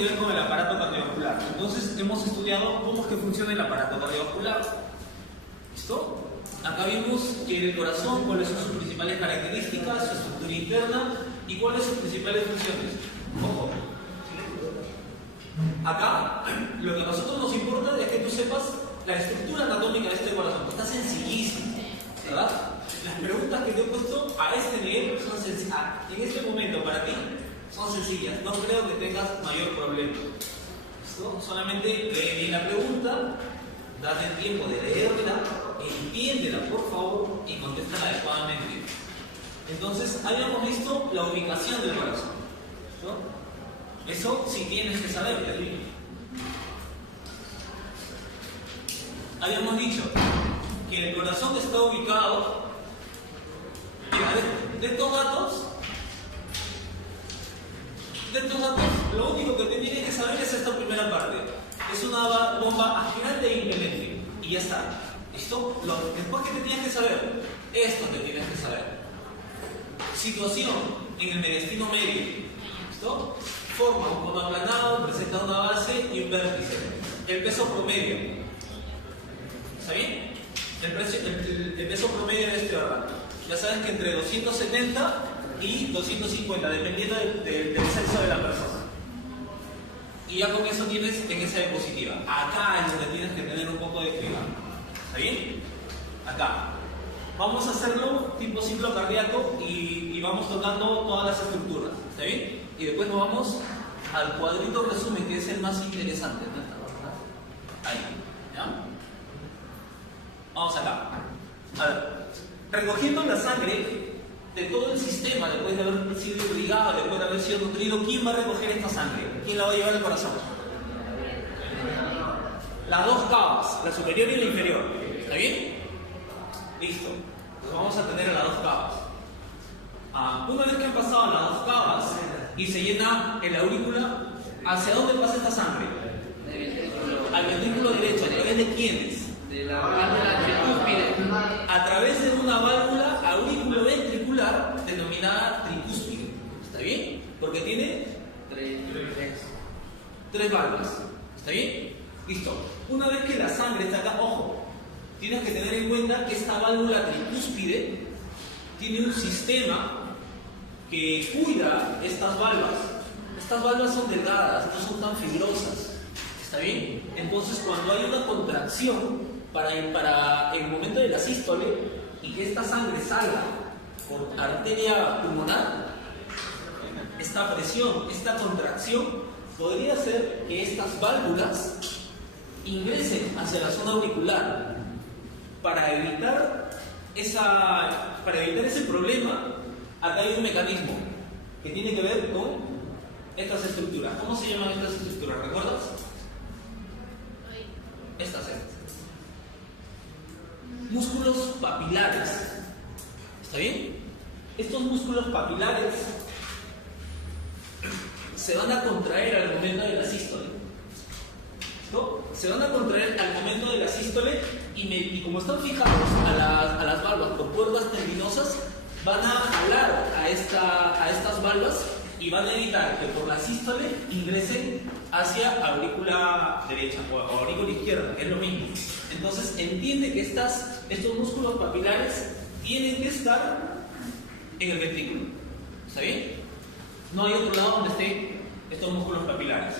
que ver con el aparato cardiovascular. Entonces hemos estudiado cómo es que funciona el aparato cardiovascular. ¿Listo? Acá vimos que el corazón, cuáles son sus principales características, su estructura interna y cuáles son sus principales funciones. Ojo. Acá, lo que a nosotros nos importa es que tú sepas la estructura anatómica de este corazón. Está sencillísimo, ¿verdad? Las preguntas que te he puesto a este nivel son sencillas. En este momento, para ti, son sencillas. No creo que tengas mayor problema. ¿Listo? Solamente lee bien la pregunta, date el tiempo de leerla, entiéndela por favor y contéstala adecuadamente. Entonces, habíamos visto la ubicación del corazón. ¿No? Eso sí tienes que saber. Habíamos dicho que el corazón está ubicado. Mira, de estos datos, lo único que te tienes que saber es esta primera parte. Es una bomba aspirante e impelente. Y ya está. ¿Listo? Después que te tienes que saber, esto te tienes que saber. Situación en el mediastino medio. ¿Listo? Forma un cono aplanado, presenta una base y un vértice. El peso promedio. ¿Está bien? El peso promedio de este órgano. Ya sabes que entre 270 y 250, dependiendo del sexo de la persona. Y ya con eso tienes en esa diapositiva. Acá es donde tienes que tener un poco de cuidado. ¿Está bien? Acá. Vamos a hacerlo tipo ciclo cardíaco y vamos tocando todas las estructuras. ¿Está bien? Y después nos vamos al cuadrito resumen, que es el más interesante. Ahí. ¿Ya? Vamos acá. A ver. Recogiendo la sangre de todo el sistema, después de haber sido irrigado, después de haber sido nutrido, ¿quién va a recoger esta sangre? ¿Quién la va a llevar al corazón? Las dos cavas, la superior y la inferior. ¿Está bien? Listo. Pues vamos a tener a las dos cavas. Una vez que han pasado las dos cavas y se llena el aurícula, ¿hacia dónde pasa esta sangre? Al ventrículo derecho. ¿A través de quiénes? De la válvula tricúspide. A través de una válvula auriculoventricular denominada tricúspide. ¿Está bien? Porque tiene tres válvulas. ¿Está bien? Listo. Una vez que la sangre está acá, ojo, tienes que tener en cuenta que esta válvula tricúspide tiene un sistema que cuida estas válvulas. Estas válvulas son delgadas, no son tan fibrosas. ¿Está bien? Entonces, cuando hay una contracción para el momento de la sístole y que esta sangre salga por arteria pulmonar, esta presión, esta contracción podría hacer que estas válvulas ingresen hacia la zona auricular. Para evitar ese problema, acá hay un mecanismo que tiene que ver con estas estructuras. ¿Cómo se llaman estas estructuras? ¿Recuerdas? Estas. Músculos papilares. ¿Está bien? Estos músculos papilares se van a contraer al momento de la sístole. ¿No? Se van a contraer al momento de la sístole y como están fijados a las válvulas por cuerdas tendinosas, van a jalar a estas válvulas y van a evitar que por la sístole ingresen hacia aurícula derecha o aurícula izquierda, que es lo mismo. Entonces entiende que estos músculos papilares tienen que estar en el ventrículo. ¿Está bien? No hay otro lado donde estén estos músculos papilares.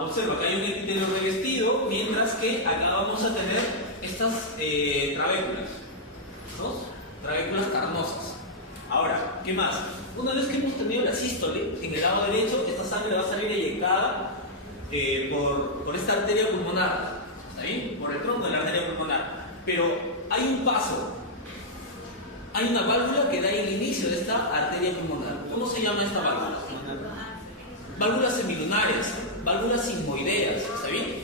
Observa que hay un epitelio revestido, mientras que acá vamos a tener estas trabéculas. ¿No? Trabéculas carnosas. Ahora, ¿qué más? Una vez que hemos tenido la sístole, en el lado derecho, esta sangre va a salir eyectada por esta arteria pulmonar. ¿Está bien? Por el tronco de la arteria pulmonar. Pero hay un paso. Hay una válvula que da el inicio de esta arteria pulmonar. ¿Cómo se llama esta válvula? Válvulas semilunares, válvulas sigmoideas. ¿Está bien?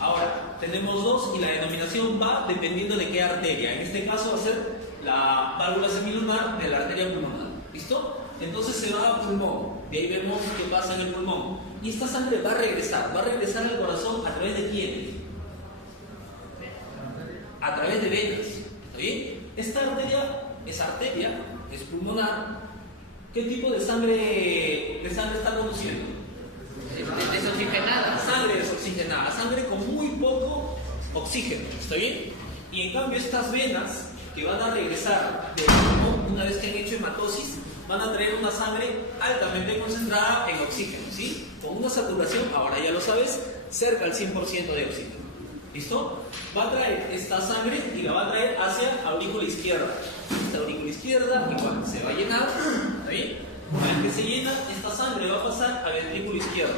Ahora, tenemos dos y la denominación va dependiendo de qué arteria. En este caso va a ser la válvula semilunar de la arteria pulmonar. ¿Listo? Entonces se va al pulmón. De ahí vemos qué pasa en el pulmón. Y esta sangre va a regresar al corazón ¿a través de quiénes? A través de venas. ¿Está bien? Esta arteria es pulmonar, ¿Qué tipo de sangre está conduciendo? Desoxigenada. Sangre desoxigenada, sangre con muy poco oxígeno, ¿está bien? Y en cambio estas venas que van a regresar de una vez que han hecho hematosis, van a traer una sangre altamente concentrada en oxígeno, ¿sí? Con una saturación, ahora ya lo sabes, cerca al 100% de oxígeno. ¿Listo? Va a traer esta sangre y la va a traer hacia aurícula izquierda. Esta aurícula izquierda igual se va a llenar, ¿está bien? Una vez que se llena, esta sangre va a pasar a ventrículo izquierdo.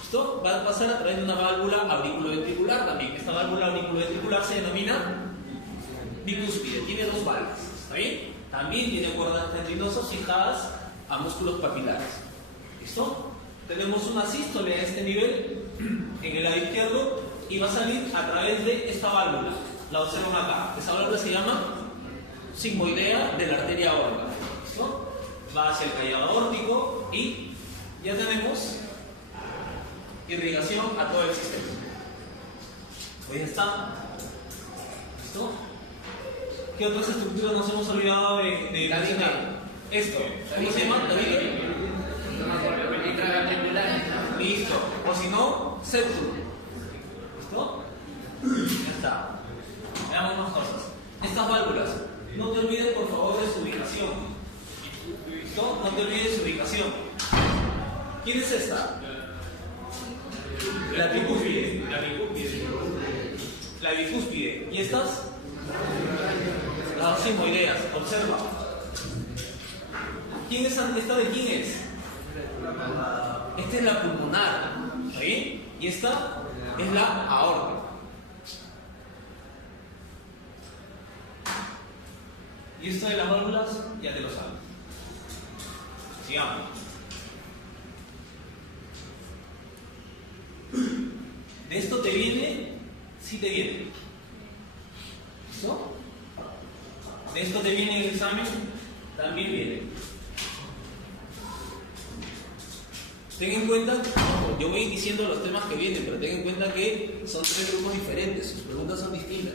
¿Listo? Va a pasar a través de una válvula auriculoventricular también. Esta válvula auriculoventricular se denomina bicúspide, tiene dos válvulas, ¿está bien? También tiene cuerdas tendinosas fijadas a músculos papilares. ¿Listo? Tenemos una sístole a este nivel, en el lado izquierdo, y va a salir a través de esta válvula. La observan acá. Esta válvula se llama sigmoidea de la arteria aórtica. ¿Listo? Va hacia el callado aórtico y ya tenemos irrigación a todo el sistema. Pues ya está. ¿Listo? ¿Qué otras estructuras nos hemos olvidado de mencionar? Esto, ¿cómo se llama? Listo. O si no, septum. ¿Listo? Ya está. Veamos más cosas. Estas válvulas, no te olvides por favor de su ubicación. ¿Listo? No te olvides de su ubicación. ¿Quién es esta? La bicúspide. La bicúspide. ¿Y estas? Las dos sigmoideas. Observa. ¿Quién es esta de quién es? Esta es la pulmonar. ¿Sí? Y esta es la aorta. Y esto de las válvulas ya te lo sabes. Sigamos. De esto te viene, sí te viene. ¿Listo? De esto te viene el examen, también viene. Ten en cuenta, yo voy diciendo los temas que vienen, pero ten en cuenta que son tres grupos diferentes, sus preguntas son distintas.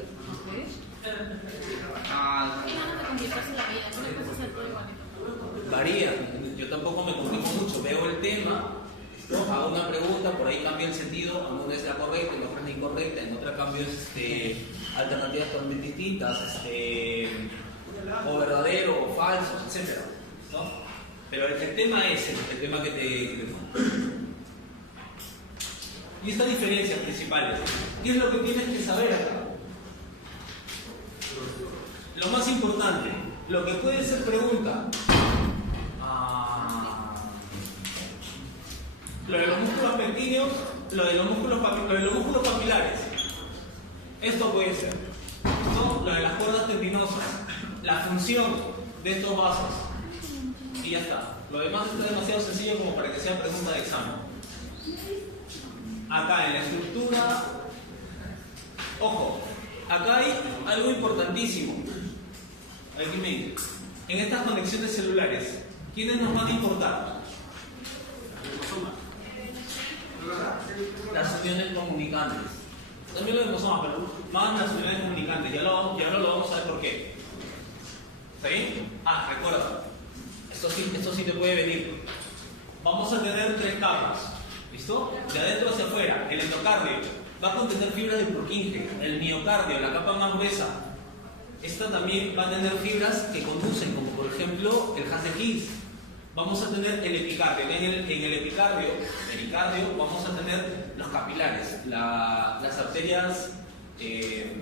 Varía, yo tampoco me complico mucho, veo el tema, hago una pregunta, por ahí cambia el sentido, en una es la correcta, en otra es la incorrecta, en otra cambio alternativas totalmente distintas, o verdadero, o falso, etc. ¿No? Pero el tema es el tema que te y estas diferencias principales, ¿qué es lo que tienes que saber acá? Lo más importante, lo que puede ser pregunta. Lo de los músculos pectíneos, lo de los músculos papilares. Esto puede ser. ¿No? Lo de las cuerdas tendinosas, la función de estos vasos. Y ya está. Lo demás está demasiado sencillo como para que sea pregunta de examen. Acá en la estructura, ojo, acá hay algo importantísimo. Aquí me dice, en estas conexiones celulares, ¿quiénes nos van a importar? Las uniones comunicantes. También lo vemos más, pero más las uniones comunicantes. Ya lo vamos a ver por qué. ¿Está bien? Recuerda. Esto sí te puede venir. Vamos a tener tres capas. ¿Listo? De adentro hacia afuera. El endocardio va a contener fibras de Purkinje. El miocardio, la capa más gruesa. Esta también va a tener fibras que conducen, como por ejemplo el haz de Higgs. Vamos a tener el epicardio. En el epicardio, pericardio, vamos a tener los capilares, las arterias que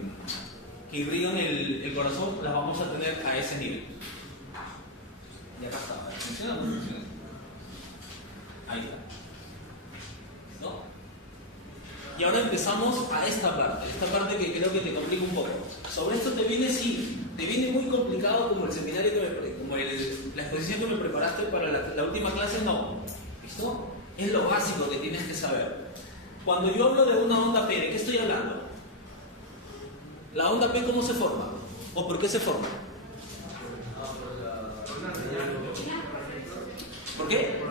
irrigan el corazón, las vamos a tener a ese nivel. Y acá está. ¿Funciona o no funciona? Ahí está. ¿No? Y ahora empezamos a esta parte que creo que te complica un poco. Sobre esto te viene muy complicado como el seminario la exposición que me preparaste para la última clase, no. ¿Listo? Es lo básico que tienes que saber. Cuando yo hablo de una onda P, ¿de qué estoy hablando? ¿La onda P cómo se forma? ¿O por qué se forma? ¿Por qué?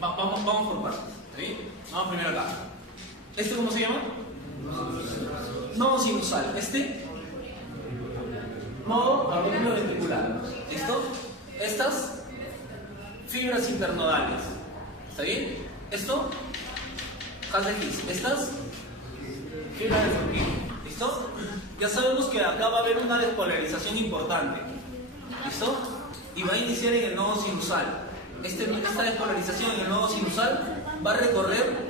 Vamos por partes. ¿Está bien? Vamos primero acá. ¿Este cómo se llama? Nodo sinusal. ¿Este? Nodo audículo ventricular. ¿Listo? Estas fibras internodales. ¿Está bien? Esto, haz de His. Estas fibras de Purkinje. ¿Listo? Ya sabemos que acá va a haber una despolarización importante. ¿Listo? Y va a iniciar en el nodo sinusal. Esta despolarización en el nodo sinusal va a recorrer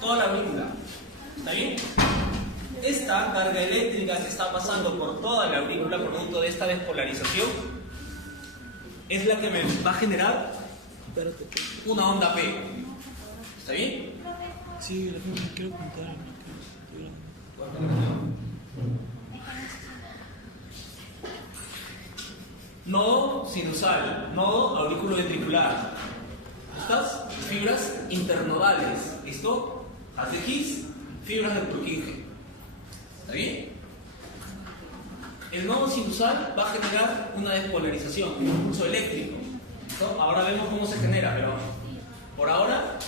toda la aurícula. ¿Está bien? Esta carga eléctrica que está pasando por toda la aurícula producto de esta despolarización es la que me va a generar una onda P. ¿Está bien? Sí, quiero contar. Nodo sinusal, nodo aurículo ventricular. Estas fibras internodales. ¿Listo? Haz de His, fibras de Purkinje. ¿Está bien? El nodo sinusal va a generar una despolarización, un impulso eléctrico. ¿Listo? Ahora vemos cómo se genera, pero por ahora,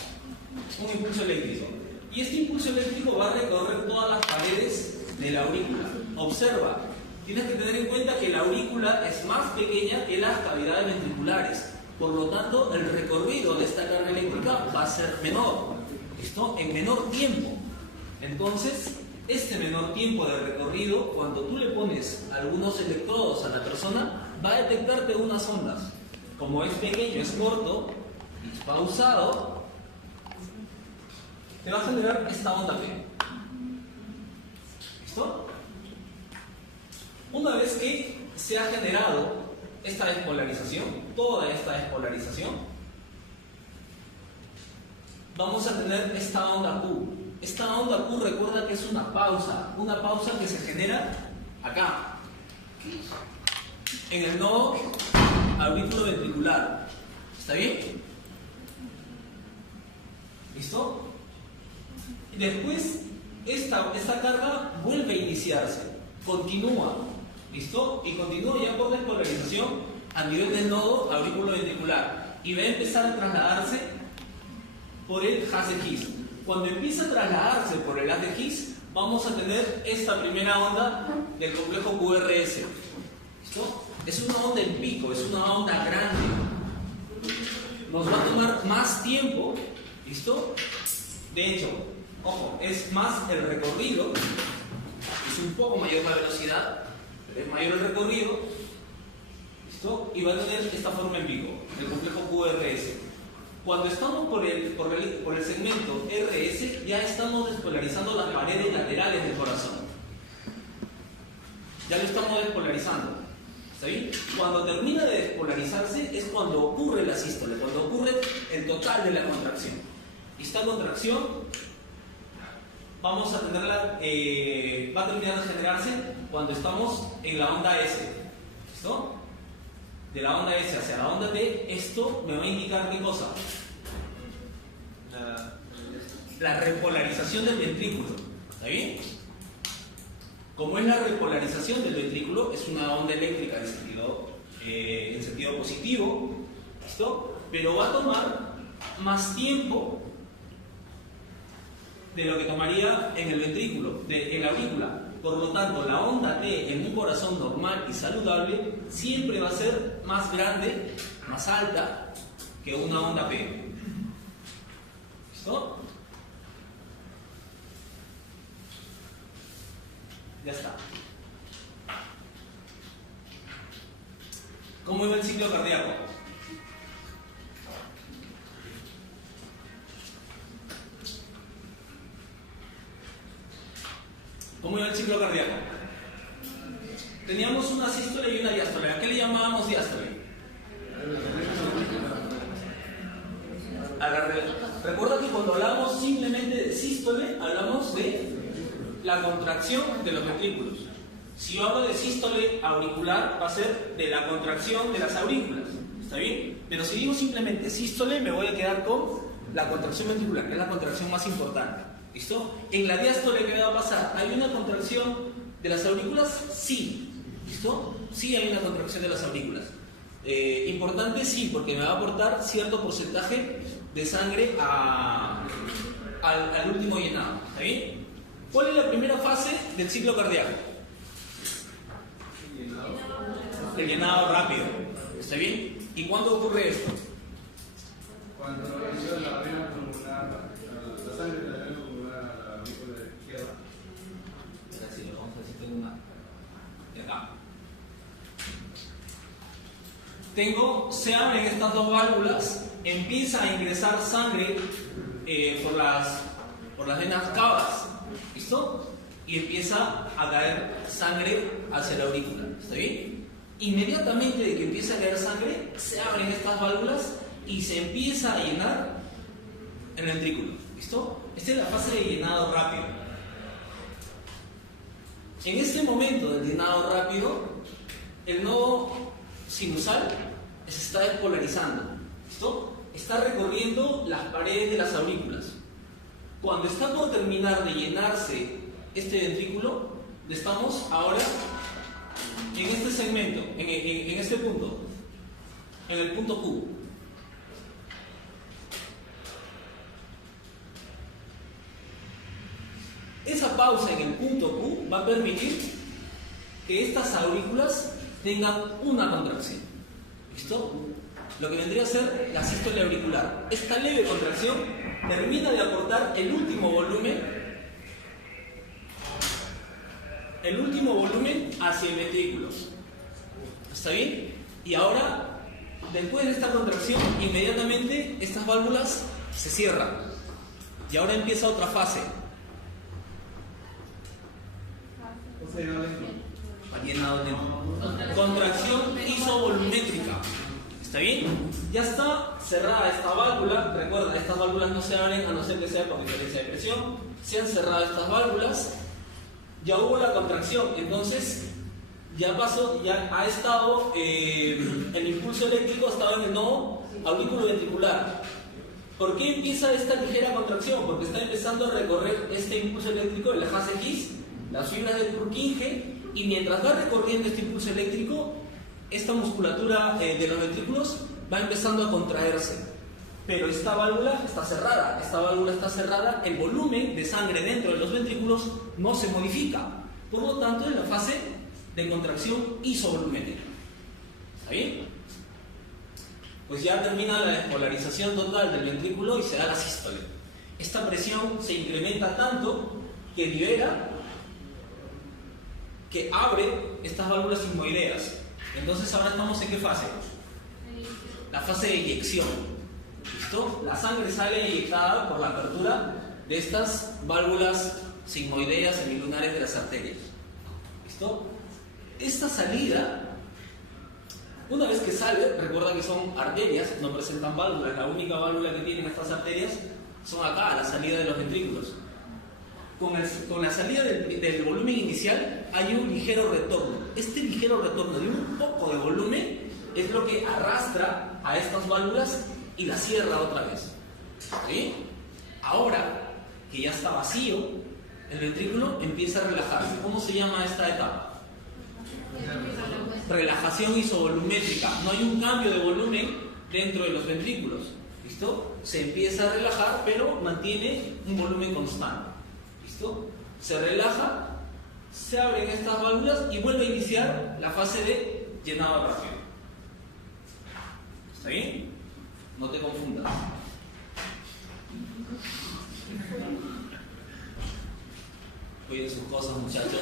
un impulso eléctrico. Y este impulso eléctrico va a recorrer todas las paredes de la aurícula. Observa, tienes que tener en cuenta que la aurícula es más pequeña que las cavidades ventriculares. Por lo tanto, el recorrido de esta carga eléctrica va a ser menor. ¿Listo? En menor tiempo. Entonces, este menor tiempo de recorrido, cuando tú le pones algunos electrodos a la persona, va a detectarte unas ondas. Como es pequeño, es corto y es pausado, te va a generar esta onda P. ¿Listo? Una vez que se ha generado esta despolarización, toda esta despolarización, vamos a tener esta onda Q. Esta onda Q, recuerda que es una pausa que se genera acá, en el nodo aurículo ventricular. ¿Está bien? ¿Listo? Y después esta carga vuelve a iniciarse, continúa. ¿Listo? Y continúa ya por despolarización a nivel del nodo aurículo ventricular y va a empezar a trasladarse por el haz de His. Cuando empieza a trasladarse por el haz de His, vamos a tener esta primera onda del complejo QRS. ¿Listo? Es una onda en pico, es una onda grande. Nos va a tomar más tiempo. ¿Listo? De hecho, ojo, es más el recorrido, es un poco mayor la velocidad, pero es mayor el recorrido. ¿Listo? Y va a tener esta forma en pico, el complejo QRS. Cuando estamos por el segmento RS, ya estamos despolarizando las paredes laterales del corazón. Ya lo estamos despolarizando. ¿Está bien? Cuando termina de despolarizarse es cuando ocurre la sístole, cuando ocurre el total de la contracción. Esta contracción vamos a tenerla, va a terminar de generarse cuando estamos en la onda S. ¿Listo? De la onda S hacia la onda T, esto me va a indicar qué cosa. La repolarización del ventrículo. ¿Está bien? Como es la repolarización del ventrículo, es una onda eléctrica en sentido positivo. ¿Listo? Pero va a tomar más tiempo de lo que tomaría en el ventrículo, en la aurícula. Por lo tanto, la onda T en un corazón normal y saludable siempre va a ser más grande, más alta que una onda P. ¿Listo? Ya está. ¿Cómo iba el ciclo cardíaco? ¿Cómo iba el ciclo cardíaco? Teníamos una sístole y una diástole. ¿A qué le llamábamos diástole? Recuerda que cuando hablamos simplemente de sístole, hablamos de la contracción de los ventrículos. Si yo hablo de sístole auricular, va a ser de la contracción de las aurículas. ¿Está bien? Pero si digo simplemente sístole, me voy a quedar con la contracción ventricular, que es la contracción más importante. ¿Listo? En la diástole, ¿qué va a pasar? ¿Hay una contracción de las aurículas? Sí. ¿Listo? Sí hay una contracción de las aurículas. Importante sí, porque me va a aportar cierto porcentaje de sangre al último llenado. ¿Está bien? ¿Cuál es la primera fase del ciclo cardíaco? El llenado rápido. ¿Está bien? ¿Y cuándo ocurre esto? Cuando inició la vena pulmonar, la sangre de la vena pulmonar a la aurícula izquierda. Es así, lo vamos a decir, tengo una. Y acá. Se abren estas dos válvulas, empieza a ingresar sangre por las venas cavas, ¿listo? Y empieza a caer sangre hacia la aurícula, ¿está bien? Inmediatamente de que empieza a caer sangre, se abren estas válvulas y se empieza a llenar el ventrículo, ¿listo? Esta es la fase de llenado rápido. En este momento del llenado rápido, el nodo sinusal se está despolarizando, ¿listo? Está recorriendo las paredes de las aurículas. Cuando está por terminar de llenarse este ventrículo, estamos ahora en este segmento, en este punto, en el punto Q. Esa pausa en el punto Q va a permitir que estas aurículas tengan una contracción. ¿Listo? Lo que vendría a ser la sístole auricular. Esta leve contracción termina de aportar el último volumen hacia el ventrículo. ¿Está bien? Y ahora, después de esta contracción, inmediatamente estas válvulas se cierran. Y ahora empieza otra fase. Llenado lento. Contracción isovolumétrica. ¿Está bien? Ya está cerrada esta válvula. Recuerda, estas válvulas no se abren a no ser que sea por diferencia de presión. Se han cerrado estas válvulas. Ya hubo la contracción. Entonces, ya pasó, ya ha estado, el impulso eléctrico ha estado en el nodo auriculoventricular. ¿Por qué empieza esta ligera contracción? Porque está empezando a recorrer este impulso eléctrico de la fase X, las fibras del Purkinje, y mientras va recorriendo este impulso eléctrico, esta musculatura de los ventrículos va empezando a contraerse. Pero esta válvula está cerrada, el volumen de sangre dentro de los ventrículos no se modifica. Por lo tanto, es la fase de contracción isovolumétrica. ¿Está bien? Pues ya termina la despolarización total del ventrículo y se da la sístole. Esta presión se incrementa tanto que libera, que abre estas válvulas sigmoideas. Entonces ahora estamos en ¿qué fase? La fase de eyección. ¿Listo? La sangre sale inyectada por la apertura de estas válvulas sigmoideas semilunares de las arterias. ¿Listo? Esta salida, una vez que sale, recuerda que son arterias, no presentan válvulas. La única válvula que tienen estas arterias son acá, a la salida de los ventrículos. Con la salida del volumen inicial hay un ligero retorno. Este ligero retorno de un poco de volumen es lo que arrastra a estas válvulas y las cierra otra vez. ¿Sí? Ahora que ya está vacío, el ventrículo empieza a relajarse. ¿Cómo se llama esta etapa? Relajación isovolumétrica. No hay un cambio de volumen dentro de los ventrículos. ¿Listo? Se empieza a relajar, pero mantiene un volumen constante. ¿Listo? Se relaja, se abren estas válvulas y vuelve a iniciar la fase de llenado rápido. ¿Está bien? No te confundas. Cuiden sus cosas, muchachos.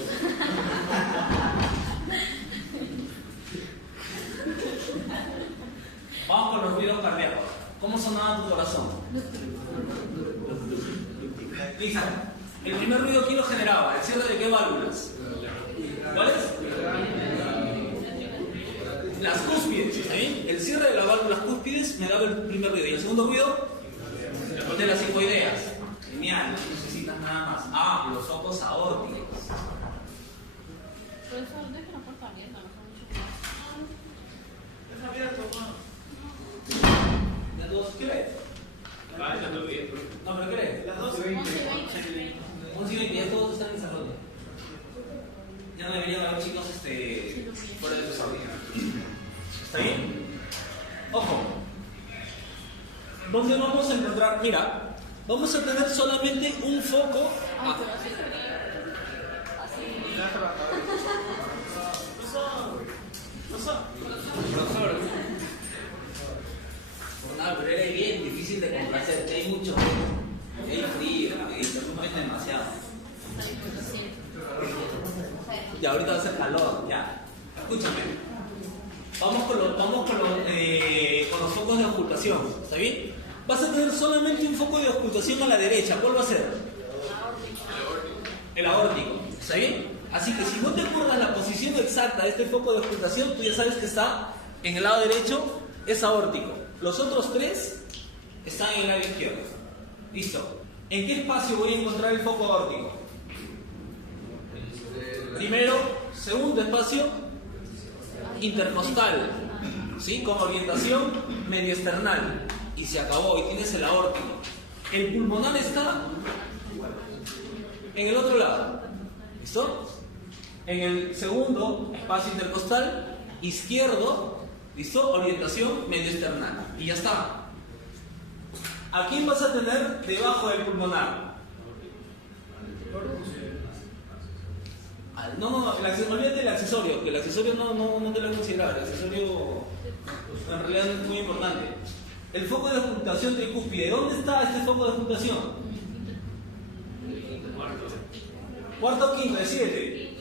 Vamos con los ruidos cardíacos. ¿Cómo sonaba tu corazón? Lisa, el primer ruido, ¿quién lo generaba? ¿El cierre de qué válvulas? ¿Cuáles? Las cúspides, ¿está bien? El cierre de las válvulas cúspides me daba el primer ruido. ¿Y el segundo ruido? De las sigmoideas. Genial, no necesitas nada más. Ah, los ojos aórticos. Pero eso deja la puerta abierta, no son mucho más. Deja abierto, ¿no? ¿Las dos qué ves? Ah, ya lo vi. No, pero ¿qué ves? Las dos 11, 20. 11 y 20, ya todos están en el salón. Ya no deberían haber chicos fuera de su salón. ¿Está bien? Ojo. ¿Dónde vamos a encontrar? Mira, vamos a tener solamente un foco. escúchame. Vamos con los focos de ocultación, ¿está bien? Vas a tener solamente un foco de ocultación a la derecha. ¿Cuál va a ser? El aórtico, ¿está bien? Así que si no te acuerdas la posición exacta de este foco de ocultación, tú ya sabes que está en el lado derecho, es aórtico. Los otros tres están en el lado izquierdo. Listo. ¿En qué espacio voy a encontrar el foco aórtico? Primero, segundo espacio, intercostal, ¿sí? Con orientación medioesternal. Y se acabó, y tienes el aórtico. El pulmonar está en el otro lado. ¿Listo? En el segundo espacio intercostal, izquierdo, ¿listo? Orientación medioesternal. Y ya está. ¿A quién vas a tener debajo del pulmonar? No, olvídate del accesorio, que el accesorio no te lo he considerado. El accesorio en realidad es muy importante. El foco de ocultación tricúspide. ¿Dónde está este foco de ocultación? Cuarto o quinto, decídete.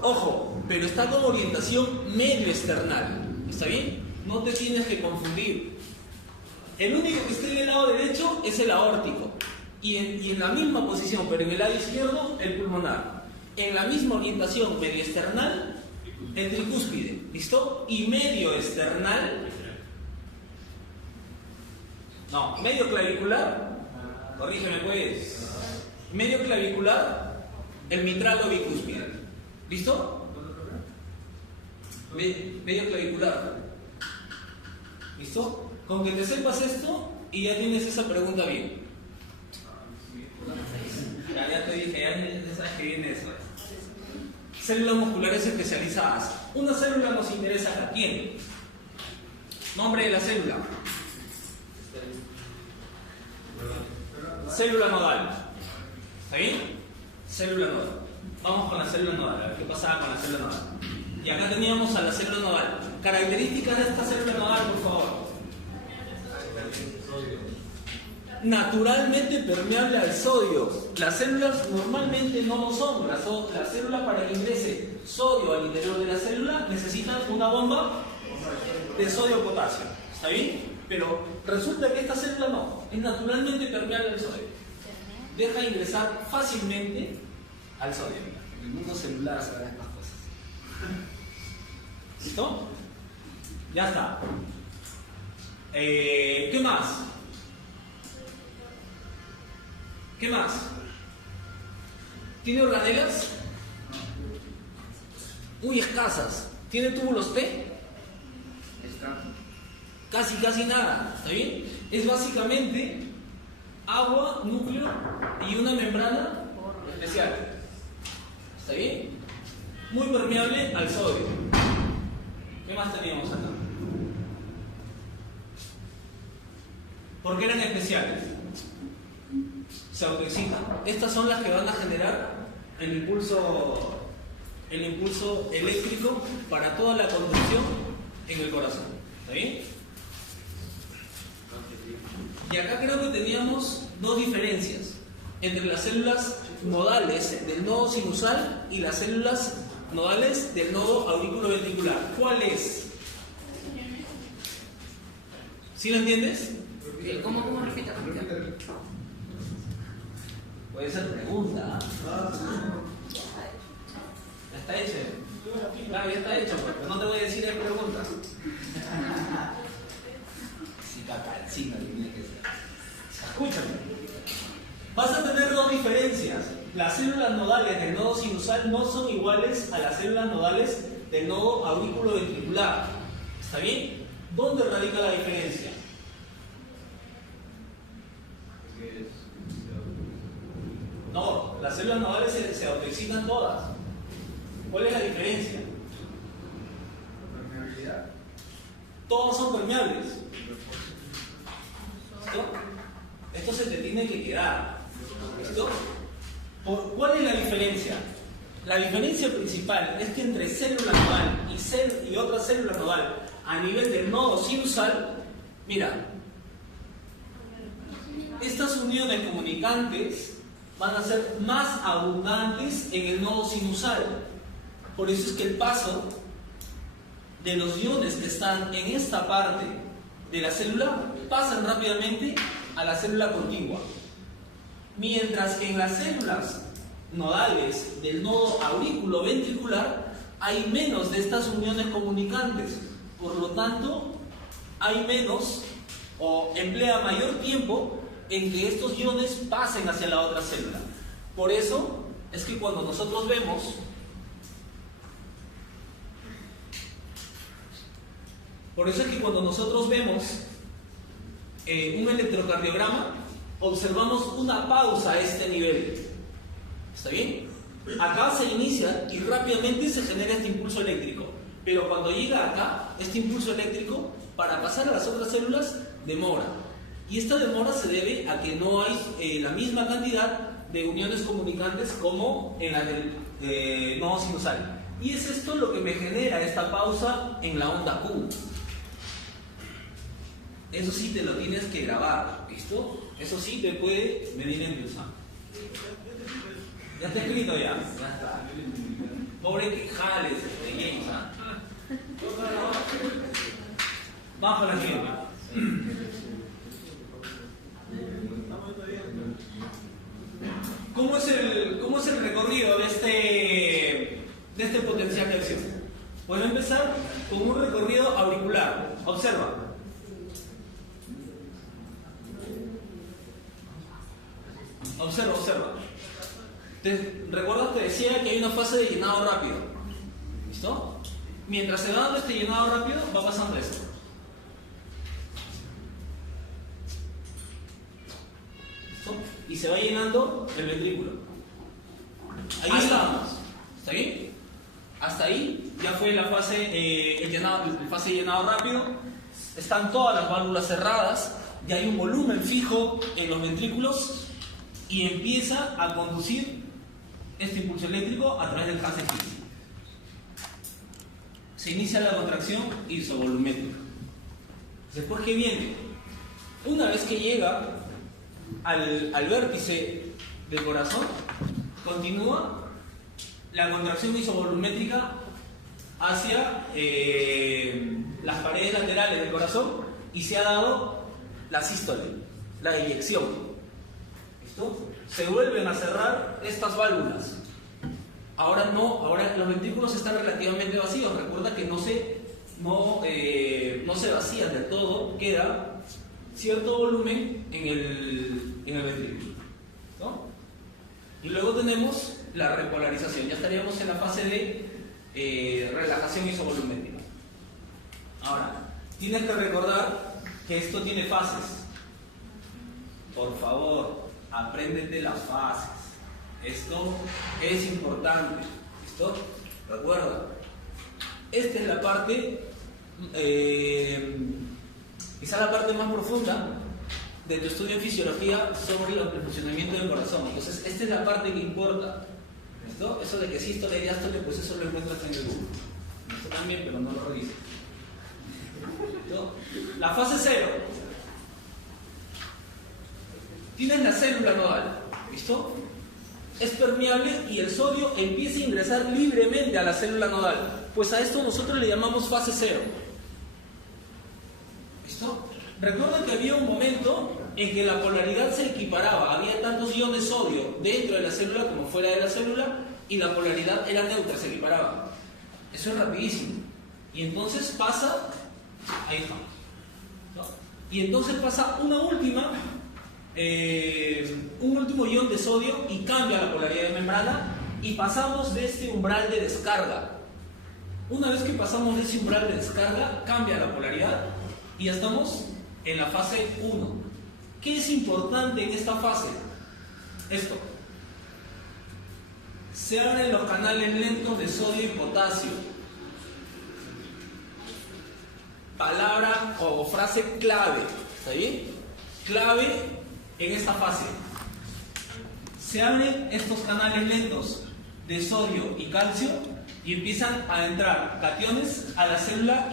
Ojo, pero está con orientación medioesternal. ¿Está bien? No te tienes que confundir. El único que esté en el lado derecho es el aórtico. Y en la misma posición, pero en el lado izquierdo, el pulmonar. En la misma orientación medioesternal, el tricúspide. ¿Listo? Y medioesternal. No, medio clavicular. Corrígeme pues. Medio clavicular, el mitral o bicúspide. ¿Listo? Medio clavicular. ¿Listo? Con que te sepas esto y ya tienes esa pregunta bien. Ya te dije, ya sabes que viene eso. Células musculares especializadas. Una célula nos interesa. ¿A quién? Nombre de la célula. Célula nodal. ¿Está bien? Célula nodal. Vamos con la célula nodal. A ver qué pasaba con la célula nodal. Y acá teníamos a la célula nodal. Características de esta célula nodal, por favor. Naturalmente permeable al sodio. Las células normalmente no lo son. La célula, para que ingrese sodio al interior de la célula, necesita una bomba de sodio-potasio. ¿Está bien? Pero resulta que esta célula no. Es naturalmente permeable al sodio. Deja ingresar fácilmente al sodio. En el mundo celular se ven estas cosas. ¿Listo? Ya está. ¿Qué más? ¿Qué más? ¿Tiene organelas? Muy escasas. ¿Tiene túbulos T? Casi nada. ¿Está bien? Es básicamente agua, núcleo y una membrana especial. ¿Está bien? Muy permeable al sodio. ¿Qué más teníamos acá? ¿Por qué eran especiales? Se autoexcitan. Estas son las que van a generar el impulso eléctrico para toda la conducción en el corazón. ¿Está bien? Y acá creo que teníamos dos diferencias entre las células nodales del nodo sinusal y las células nodales del nodo auriculoventricular. ¿Cuál es? ¿Sí lo entiendes? ¿Cómo repita? Puede ser pregunta. Ya está hecho. Claro, ya está hecho, pero no te voy a decir es pregunta. Sí, cacalcina tiene que ser. Escúchame. Vas a tener dos diferencias. Las células nodales del nodo sinusal no son iguales a las células nodales del nodo auriculoventricular. ¿Está bien? ¿Dónde radica la diferencia? No, las células nodales se autoexcitan todas. ¿Cuál es la diferencia? Permeabilidad. Todas son permeables. ¿Listo? Esto se te tiene que quedar. ¿Listo? ¿Cuál es la diferencia? La diferencia principal es que entre célula nodal y otra célula nodal a nivel del nodo sinusal, mira, estas uniones comunicantes van a ser más abundantes en el nodo sinusal. Por eso es que el paso de los iones que están en esta parte de la célula pasan rápidamente a la célula contigua. Mientras que en las células nodales del nodo aurículo-ventricular hay menos de estas uniones comunicantes. Por lo tanto, hay menos o emplea mayor tiempo en que estos iones pasen hacia la otra célula. Por eso es que cuando nosotros vemos un electrocardiograma, observamos una pausa a este nivel. ¿Está bien? Acá se inicia y rápidamente se genera este impulso eléctrico. Pero cuando llega acá, este impulso eléctrico, para pasar a las otras células, demora. Y esta demora se debe a que no hay la misma cantidad de uniones comunicantes como en la del nodo sinusal. Y es esto lo que me genera esta pausa en la onda Q. Eso sí te lo tienes que grabar, ¿listo? Eso sí te puede venir en Dios. Ya está escrito ya. Ya está. Pobre que jales de James, ¿ah? Vamos con la siguiente. ¿Cómo es el recorrido de este potencial de acción? Voy a empezar con un recorrido auricular. Observa. Observa. ¿Recuerdas que decía que hay una fase de llenado rápido? ¿Listo? Mientras se va dando este llenado rápido, va pasando esto. ¿Listo? Y se va llenando el ventrículo. Ahí estamos. ¿Está bien? Hasta ahí ya fue la fase, la fase de llenado rápido. Están todas las válvulas cerradas. Ya hay un volumen fijo en los ventrículos. Y empieza a conducir este impulso eléctrico a través del Hansen físico. Se inicia la contracción isovolumétrica. Después, ¿qué viene? Una vez que llega al vértice del corazón, continúa la contracción isovolumétrica hacia las paredes laterales del corazón y se ha dado la sístole, la eyección. ¿Listo? Se vuelven a cerrar estas válvulas. Ahora los ventrículos están relativamente vacíos. Recuerda que no se vacían del todo, queda cierto volumen en el ventrículo. ¿No? Y luego tenemos la repolarización. Ya estaríamos en la fase de relajación isovolumétrica. Ahora, tienes que recordar que esto tiene fases. Por favor, apréndete las fases. Esto es importante. ¿Listo? Recuerda. Esta es la parte, quizá la parte más profunda de tu estudio en fisiología sobre el funcionamiento del corazón. Entonces, esta es la parte que importa. ¿Listo? Eso de que sístole y diástole, pues eso lo encuentras en el Google. Esto también, pero no lo revises. ¿Listo? La fase 0. Tienes la célula nodal. ¿Listo? Es permeable y el sodio empieza a ingresar libremente a la célula nodal. Pues a esto nosotros le llamamos fase 0. ¿Listo? Recuerda que había un momento en que la polaridad se equiparaba. Había tantos iones sodio dentro de la célula como fuera de la célula y la polaridad era neutra, se equiparaba. Eso es rapidísimo. Y entonces pasa... Ahí está. ¿No? Y entonces pasa un último ion de sodio y cambia la polaridad de membrana y pasamos de este umbral de descarga. Una vez que pasamos de ese umbral de descarga, cambia la polaridad y ya estamos en la fase 1. ¿Qué es importante en esta fase? Esto. Se abren los canales lentos de sodio y potasio. Palabra o frase clave. ¿Está bien? Clave en esta fase. Se abren estos canales lentos de sodio y calcio y empiezan a entrar cationes a la célula.